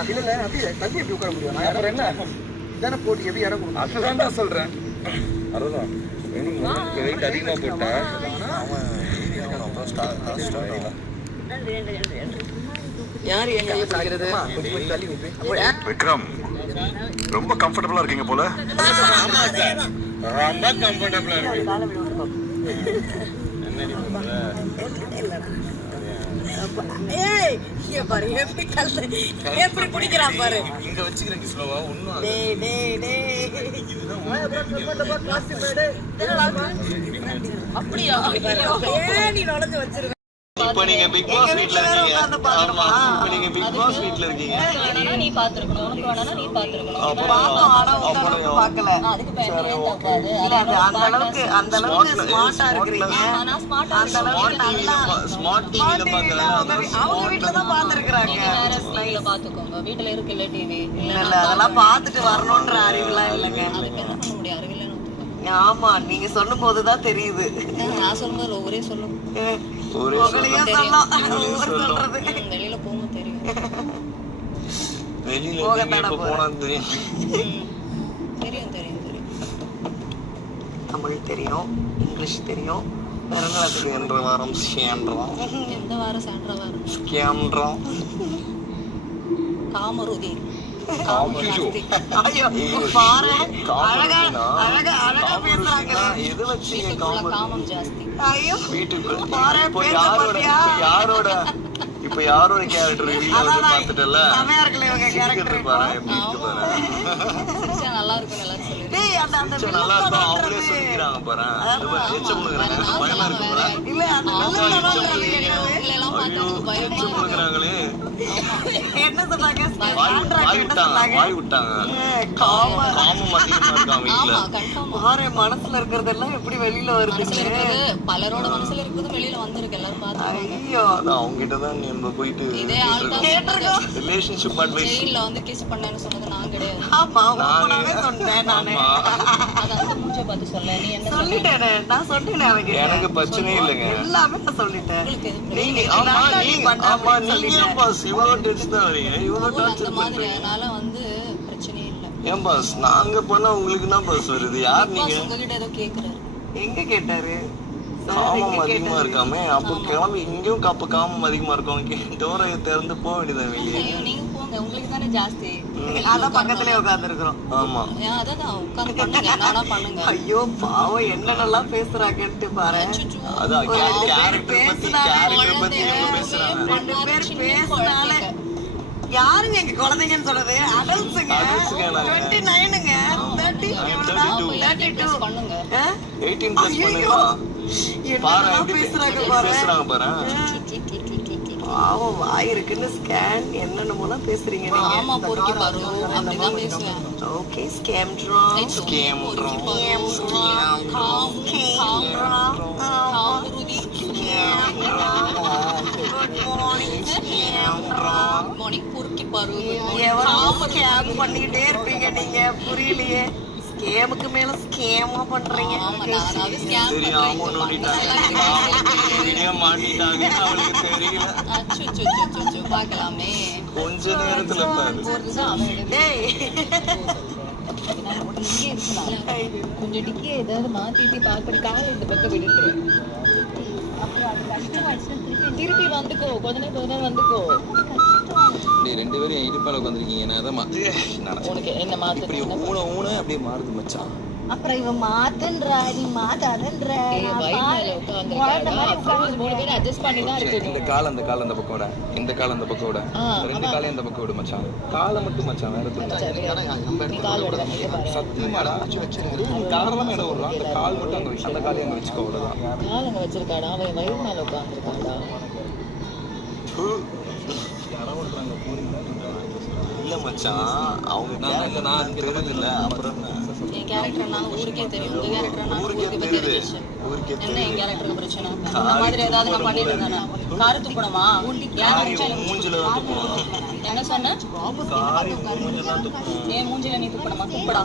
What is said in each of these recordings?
இல்ல அப்படியே தள்ளி எப்படி உட்கார முடியும்? நான் அப்புறம் என்ன இதானே போட்டு எப்படி இடம் கொடுக்கும்? அதுதான் தான் சொல்றேன். அதுதான் வெயிட் அதிகமா போட்டா யார் என் கையை பிடிக்கிறது? கொஞ்சம் தள்ளி வைப்பேன். விக்ரம் ரொம்ப கம்ஃபர்டபுளா இருக்கீங்க போல. ரொம்ப கம்ஃபர்டபுளா இருக்கு. எப்படி பிடிக்கிறான் பாரு. இங்க வச்சுக்கிறேன் ஸ்லோவா ஒண்ணும் அப்படியா நீ நுழைஞ்சு வச்சிருக்க. இப்ப நீங்க பிக் பாஸ் வீட்ல இருக்கீங்க. ஆமா இப்ப நீங்க பிக் பாஸ் வீட்ல இருக்கீங்க. நீ பாத்துக்கணும், உனக்கு வேணா நீ பாத்துக்கணும். பார்த்தோம், ஆனா உங்க அளவுக்கு பார்க்கல. அதுக்கு பேரே தப்பாது. இல்ல அது அந்த அளவுக்கு ஸ்மார்ட்டா இருக்கிறீங்க. நான் ஸ்மார்ட்டா அந்த அளவுக்கு நல்லா ஸ்மார்ட் டிவில பார்க்கல. அவங்க வீட்டுல தான் பாத்துருக்காங்க. வேற ஸ்டைல பாத்துக்கோங்க. வீட்டுல இருக்குல்ல டிவி. இல்ல அதெல்லாம் பாத்துட்டு வரணும்ன்ற அறிவுலாம் இல்லைங்க. அதுக்கு என்ன பண்ண முடியும்? அறிவில்லைன்னு ஆமா நீங்க சொல்லும் போதுதான் தெரியுது. நான் சொல்லும்போது ஒரே சொல்லும். உங்களையும் சொல்றது வெளியில போகும் தெரியும். வெளியில போனா தெரியும். தெரியும் தெரியும் தெரியும். தமிழ் தெரியும், இங்கிலீஷ் தெரியும், வேற என்ற வாரம் ஸ்கேம்ன்றான். எந்த வாரம் சாண்ட்ரா வாரம் ஸ்கேம்ன்றான். காமருதி ஐயோ பாரு அழகா அழகா அழகா பேசுறாங்க. எது வச்சு காமம் ஜாஸ்தி. ஐயோ வீட்டுக்கு பாரு இப்ப யாரோட கேரக்டர் வீடியோ வந்து பாத்துட்டல செமையா இருக்குல இவங்க கேரக்டர் பாரு எப்படி இருக்கு பாரு. சிரிச்சா நல்லா இருக்கும் எல்லாரும் சொல்லுங்க. டேய் அந்த நல்லா இருக்கு அவங்களே சொல்லிக்கிறாங்க பாரு. எச்சமுங்கறாங்க பயமா இருக்கு பாரு. இல்ல அந்த எல்லாம் பார்த்தாங்க பயம் எச்சமுங்கறாங்களே என்ன சொன்னாங்க? வாய் விட்டாங்க. காமம் அதிகமா இருக்காங்க வீட்ல. ஆமா கன்ஃபார்ம். பாரு மனசுல இருக்கிறதெல்லாம் எப்படி வெளியில வருதுங்க. பலரோட மனசுல இருக்கிறது வெளியில வந்திருக்கு. எல்லாரும் பாத்துறாங்க. ஐயோ அவங்க கிட்ட தான் நம்ம போயிட்டு இதே ஆள் தான் ரிலேஷன்ஷிப் அட்வைஸ் ஜெயில்ல வந்து கிஸ் பண்ணேன்னு சொன்னது நான் கிடையாது. ஆமா உனவே சொன்னேன் நானே. அத அந்த மூஞ்ச பார்த்து சொல்ல. நீ என்ன சொல்லிட்டேனே நான் சொன்னேனே அவங்க. எனக்கு பிரச்சனை இல்லங்க. எல்லாமே நான் சொல்லிட்டேன். நீங்க ஆமா நீங்க பாஸ் இவ்வளவு டென்ஷன் தான் வரீங்க. இவ்வளவு அந்த டார்ச்சர் மாதிரி பண்றீங்க. அதனால வந்து பிரச்சனையே இல்ல. ஏன் பாஸ் நாங்க பண்ணா உங்களுக்கு என்ன பாஸ் வருது? யார் நீங்க? உங்ககிட்ட ஏதோ கேக்குறாரு. எங்க கேட்டாரு? காமம் அதிகமா இருக்காமே அப்ப கிளம்பி இங்கேயும் அப்ப காமம் அதிகமா இருக்கும். டோரை திறந்து போக வேண்டியதான் வெளியே. ஐயோ நீங்க போங்க. உங்களுக்கு தானே ஜாஸ்தி. அதான் பக்கத்துலயே உட்கார்ந்து இருக்கிறோம். ஆமா அதான் உட்கார்ந்து பண்ணுங்க. நானா பண்ணுங்க. ஐயோ பாவம் என்னென்னலாம் பேசுறாங்கன்ட்டு பாரு. அதான் கேரக்டர் பத்தி இவங்க பேசுறாங்க. ரெண்டு பேர் பேசினாலே யாருங்க எங்க குழந்தைங்கன்னு சொல்றது? அடல்ட்ஸுங்க. 29ங்க 30 32 பண்ணுங்க. 18 பிளஸ் பண்ணுங்க. பாரு எப்படி பேசுறாங்க பாரு. பாவம் வாய் இருக்குன்னு ஸ்கேன் என்னென்னமோலாம் பேசுறீங்க நீங்க. ஆமா பொறுக்கி பாரு. அப்படிதான் பேசுவேன். Okay scam draw scam morning பொறுக்கி பாரு. ஸ்கேம் பண்ணிக்கிட்டே இருப்பீங்க நீங்க. புரியலையே. ஸ்கேமுக்கு மேல ஸ்கேமா பண்றீங்க. தெரியாம நோண்டிட்டாங்க. வீடியோ மாட்டிட்டாங்க அவளுக்கு தெரியல. பார்க்கலாமே கொஞ்ச நேரத்துல பாரு. டேய் கொஞ்சம் டிக்கியை ஏதாவது மாத்திட்டு பாக்குற காலை இந்த பக்கம் விடுத்து. திருப்பி வந்துக்கோ. கொஞ்ச நேரம் வந்துக்கோ. ரெண்டு பேரும் இடுப்பால உட்காந்துருக்கீங்க. நான் தான் உனக்கு என்ன மாத்து இப்படி ஊன அப்படியே மாறுது மச்சான். அப்புறம் இவன் மாத்துன்றா நீ மாத்தாதன்ற அட்ஜஸ்ட் பண்ணி தான் இருக்கு. இந்த கால் அந்த கால் அந்த பக்கம் விட, இந்த கால் அந்த பக்கம் விட, ரெண்டு காலையும் அந்த பக்கம் விடு மச்சான். காலை மட்டும் மச்சான் வேற சத்தியமாடா காலெல்லாம் இடம் விடுறான். அந்த கால் மட்டும் அங்க வச்சு அந்த காலையும் அங்க வச்சுக்கோ. அவ்வளவுதான். கால் அங்க வச்சிருக்காடா. அவன் வயிறு மேல உட்காந்துருக்காடா. இல்ல மச்சான் அவங்க நான் இல்ல அப்புறம் என் கேரக்டர் நான் ஊருக்கே தெரியும். உங்க கேரக்டர் நான் ஊருக்கே தெரியும். என்ன என் கேரக்டருக்கு பிரச்சனை? இந்த மாதிரி ஏதாவது நான் பண்ணிட்டு இருந்தானே? காரு துப்பணுமா? மூஞ்சில துப்பணும். என்ன சொன்ன? ஏன் மூஞ்சில நீ துப்பணுமா? துப்படா.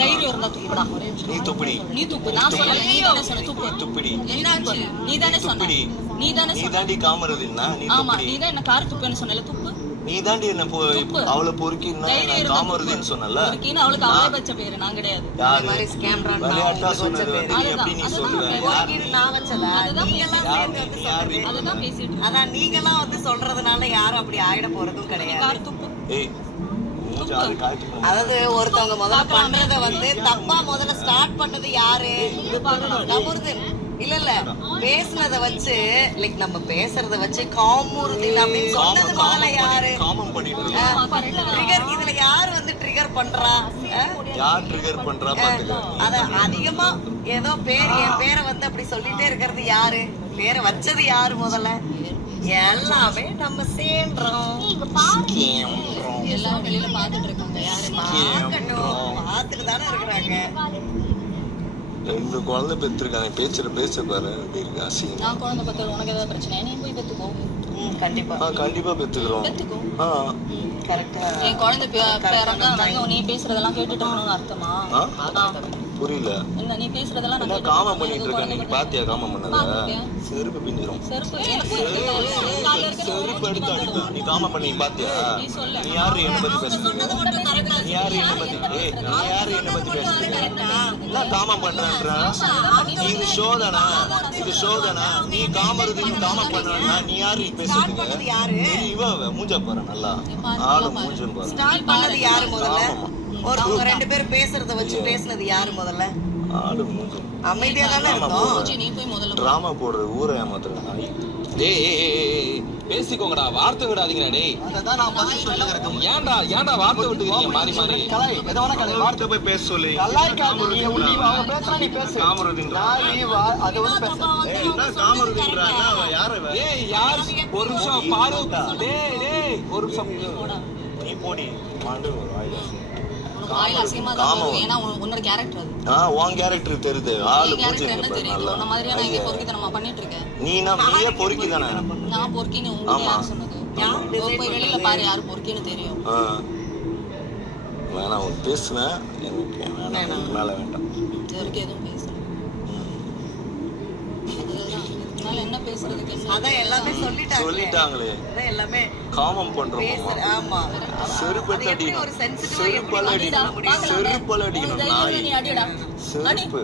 தைரியம் இருந்தா துப்படா. நீ துப்படி. நீ துப்பு. நான் சொல்லல. நீ தானே சொன்ன துப்பு. துப்படி. என்னாச்சு? நீ தானே சொன்ன. நீ தானே சொன்ன. நீ தாண்டி காமறது இல்ல. நீ ஆமா துப்படி. நீ தான் என்ன கார் துப்புன்னு சொன்னல. துப்பு. நீ தாண்டி என்ன அவளை பொறுக்கி காமருதின்னு சொன்னல பொறுக்கின்னு அவளுக்கு அவளே வச்ச பேரு நான் கிடையாது. யாரு மாதிரி ஸ்கேம் ரன் விளையாட்டா சொன்னது வந்து நீ எப்படி நீ சொல்லுவ நான் வச்சதா நீங்கெல்லாம் சேர்ந்து வந்து சொல்றது. அதுதான் பேசிட்டு இருக்கேன். அதான் நீங்கெல்லாம் வந்து சொல்றதுனால யாரும் அப்படி ஆயிட போறதும் கிடையாது. கார் துப்பு. ஏய் மூஞ்சி அது காய்ச்சி அதாவது ஒருத்தவங்க முதல்ல பண்றத வந்து தப்பா முதல்ல ஸ்டார்ட் பண்ணது யாரு? கமருதீன். இல்ல பேசுனத வச்சு லைக் நம்ம பேசுறத வச்சு காமருதீன் அப்படின்னு சொன்னது முதல்ல யாரு? காமம் பண்ணிட்டு இருக்கோம். ட்ரிகர் இதுல யாரு வந்து ட்ரிகர் பண்றா? யார் ட்ரிகர் பண்றா பாத்துக்க. அத அதிகமா ஏதோ என் பேரை வந்து அப்படி சொல்லிட்டே இருக்கிறது யாரு? பேரை வச்சது யாரு முதல்ல? எல்லாமே நம்ம சேர்றோம். எல்லாம் வெளியில பாத்துட்டு இருக்காங்க. யாரு பாத்துட்டு தானே இருக்கிறாங்க. 2 குழந்தை பெற்றிருக்காங்க. பேச்ச பாரு எப்படி இருக்கு அசிங்கம். நான் குழந்தை பத்தல உனக்கு ஏதாவது பிரச்சனை நீ போய் பெத்துக்கோ. கண்டிப்பா கண்டிப்பா பெத்துக்கிறோம். பெத்துக்கோ. கரெக்டா. என் குழந்தை பேரங்க நீ பேசுறதெல்லாம் கேட்டுட்டு இருக்கணும்னு அர்த்தமா? புரியல. என்ன நீ பேசுறதெல்லாம் என்ன காமம் பண்ணிட்டு இருக்க நீ? பாத்தியா காமம் பண்ணத? செருப்பு பிஞ்சிரும். செருப்பு செருப்பு எடுத்து அடிப்பேன். நீ காமம் பண்ணி பாத்தியா? நீ யாரு என்ன பத்தி பேசுறீங்க? நீ யாரு என்ன பத்தி பேசுறீங்க? என்ன காமம் பண்றன்ற? இது ஷோதானா? நீ காமருதின்னு காமம் பண்றனா? நீ யாரு பேசுறீங்க? இவ மூஞ்ச பாரு நல்லா. ஆளு மூஞ்ச பாரு. ஸ்டார்ட் பண்ணது யாரு முதல்ல? ஒருத்தவங்க 2 பேர் பேசுறத வச்சு பேசுனது யாரு முதல்ல? ஆளு மூஞ்ச. அமைதியா தானே இருந்தோம். நீ போய் முதல்ல டிராமா போடுற ஊரை ஏமாத்துறேன். டேய் பேசிக்கோங்கடா, வார்த்தை விடாதீங்கடா. டேய் அதான் நான் பதில் சொல்லுகிறேன். ஏன்டா வார்த்தை விட்டுக்கிறீங்க மாறி மாறி? வார்த்தை போய் பேச சொல்லு. டேய் யார் ஒரு நிமிஷம் பாரு. டேய் ஒரு நிமிஷம் நீ போடி மாண்டு வாயில. வாயில அசிங்கமா தான் வரும். ஏன்னா உன்னோட கேரக்டர் அது. உன் கேரக்டர் தெரியுது. ஆளு மூஞ்சி என்ன தெரியுது? உன்ன மாதிரியா நான் இங்க பொறுக்கித்தனமா பண்ணிட்டு இருக்கேன். நீயே பொறுக்கி தானே? நான் பொறுக்கின்னு உங்களுக்கு யார் சொன்னது? போய் வெளியில பாரு யாரு பொறுக்கின்னு தெரியும். வேணாம் ஒரு பேசுனேன் எனக்கு வேணாம் மேல வேண்டாம். இது வரைக்கும் எதுவும் பேசல. அதனால என்ன பேசுறதுக்கு? அதான் எல்லாமே சொல்லிட்டாங்களே. அதான் எல்லாமே காமம் பண்றோம். ஆமா. செருப்பு அடிக்கணும். ஒரு சென்சிட்டிவா செருப்பு அடிக்கணும். செருப்பு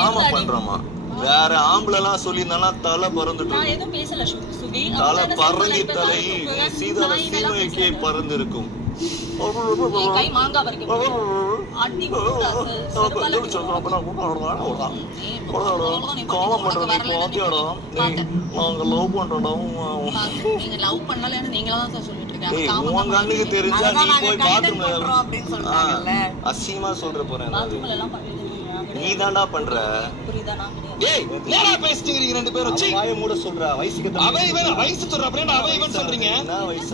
காமம் பண்றோமா? வேற ஆம்பளை எல்லாம் சொல்லியிருந்தானா தலை பறந்துட்டு நான் எதுவும் பேசல சுபி. தலை பறங்கி தலை சீதள சீமைக்கே பறந்து இருக்கும். கை மாங்கா வரைக்கும் அடி காமம் பண்றோம். நாங்க லவ் பண்றோம். நீங்க லவ் பண்ணலன்னு நீங்களா தான் சொல்லிட்டு இருக்கீங்க. உன் கண்ணுக்கு தெரிஞ்சா நீ போய் பாத்ரூம்ல அப்படின்னு சொல்றாங்கல்ல. அசிங்கமா சொல்ற போறேன். பாத்ரூம்ல எல்லாம் பண்ணிட்டு நீ தாண்டா பண்ற. புரியுதா? நான் டேய் என்னடா பேசிட்டு இருக்கீங்க ரெண்டு பேரும்? சீ வாயை மூட சொல்றா. வயசுக்கு அவ இவன் வயசு சொல்ற அப்படியே அவ இவன் சொல்றீங்க. என்ன வயசு?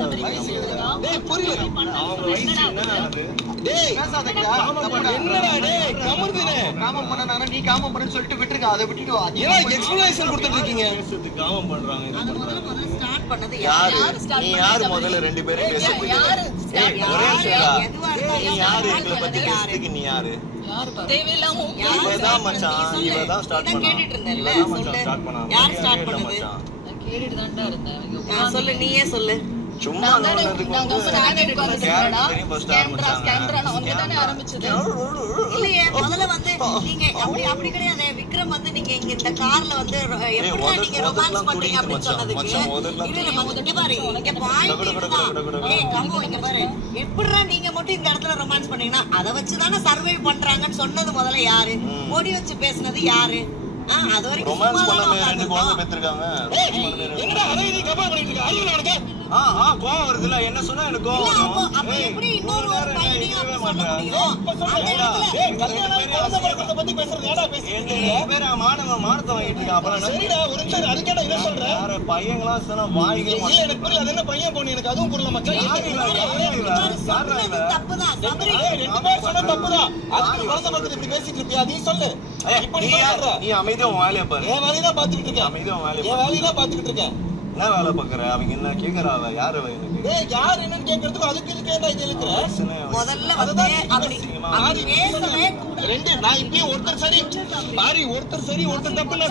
டேய் புரியல. அவங்க வயசு என்ன ஆகுது? டேய் என்னடா டேய் கமர்தினே காமம் பண்ணனால நீ காமம் பண்ணு சொல்லிட்டு விட்டுருக்க. அதை விட்டுட்டு வா. ஏன் எக்ஸ்பிளனேஷன் கொடுத்துட்டு இருக்கீங்க? பேசுறதுக்கு காமம் பண்றாங்க. இது பண்றாங்க. ஸ்டார்ட் பண்ணது யாரு? நீ யாரு முதல்ல 2 பேரும் பேச போறீங்க? ஒரே நிமிஷம். நீ யாரு? எங்களை பத்தி பேசுறதுக்கு நீ யாரு? யாரு தேவையில்லாம இவதான் மச்சான். இவதான் ஸ்டார்ட் பண்ணா. கேட்டுட்டு இருந்தேன்ல. இவதான் மச்சான் ஸ்டார்ட் பண்ணா. யார் ஸ்டார்ட் பண்ணது? மச்சான் கேட்டுட்டு தான்டா இருந்தேன். சொல்லு நீயே சொல்லு. சும்மா நடந்துக்கு வந்து இல்லையே முதல்ல வந்து நீங்க அப்படி கிடையாது. விக்ரம் வந்து நீங்க இங்க இந்த கார்ல வந்து எப்படிடா நீங்க ரொமான்ஸ் பண்றீங்க அப்படின்னு சொன்னதுக்கு எப்படிடா நீங்க மட்டும் இந்த இடத்துல ரொமான்ஸ் பண்ணீங்கன்னா அதை வச்சுதானே சர்வை பண்றாங்கன்னு சொன்னது முதல்ல யாரு? பொடி வச்சு பேசுனது யாரு? அது வரைக்கும் ரொமான்ஸ் பண்ணாம 2 குழந்தை பெற்றிருக்காங்க. என்னடா அதை நீ கம்பேர் பண்ணிட்டு இருக்க? அறிவுல உனக்கு? கோவம் வருதுல. என்ன சொன்னா எனக்கு கோவம் வரும். அப்ப எப்படி இன்னொரு ஒரு பையனையும் அப்படி சொல்ல முடியும்? டேய் குழந்தை பறக்கிறத பத்தி பேசுறது ஏடா பேசுறீங்க? பேர் மானத்தை வாங்கிட்டு இருக்கான். அப்புறம் சரிடா ஒரு நிமிஷம் அதுக்கேடா இத சொல்ற? வேற பையங்களா சொன்னா வாய்களே இல்ல எனக்கு புரியல. அது என்ன பையன் பொண்ணு எனக்கு அதுவும் புரியல மச்சான். தப்புதான். ரெண்டு பேர் சொன்னா தப்புதான். அதுக்கு குழந்தை பறக்கிறது இப்படி பேசிட்டு இருப்பியா? நீ சொல்லு. இப்ப நீ அமைதியா உன் வேலையை பாரு. என் வேலையை தான் பாத்துக்கிட்டு இருக்கேன். அமைதியா உன் வேலையை என் வேலையை தான் பாத்துக்கிட்டு இருக்கேன். என்ன வேலை பாக்குற? அவங்க என்ன கேக்குறா? அவ யாரு? அவ எனக்கு யார் என்னன்னு கேக்குறதுக்கு அதுக்கு இதுக்கேடா இது இழுக்குற? முதல்ல வந்து அப்படி பேசவே ரெண்டு நான் இப்பயும் ஒருத்தர் சரி பாரு, ஒருத்தர் சரி ஒருத்தர் தப்புன்னு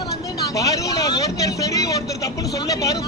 பாரு. நான் ஒருத்தர் சரி ஒருத்தர் தப்புன்னு சொல்ல பாரு.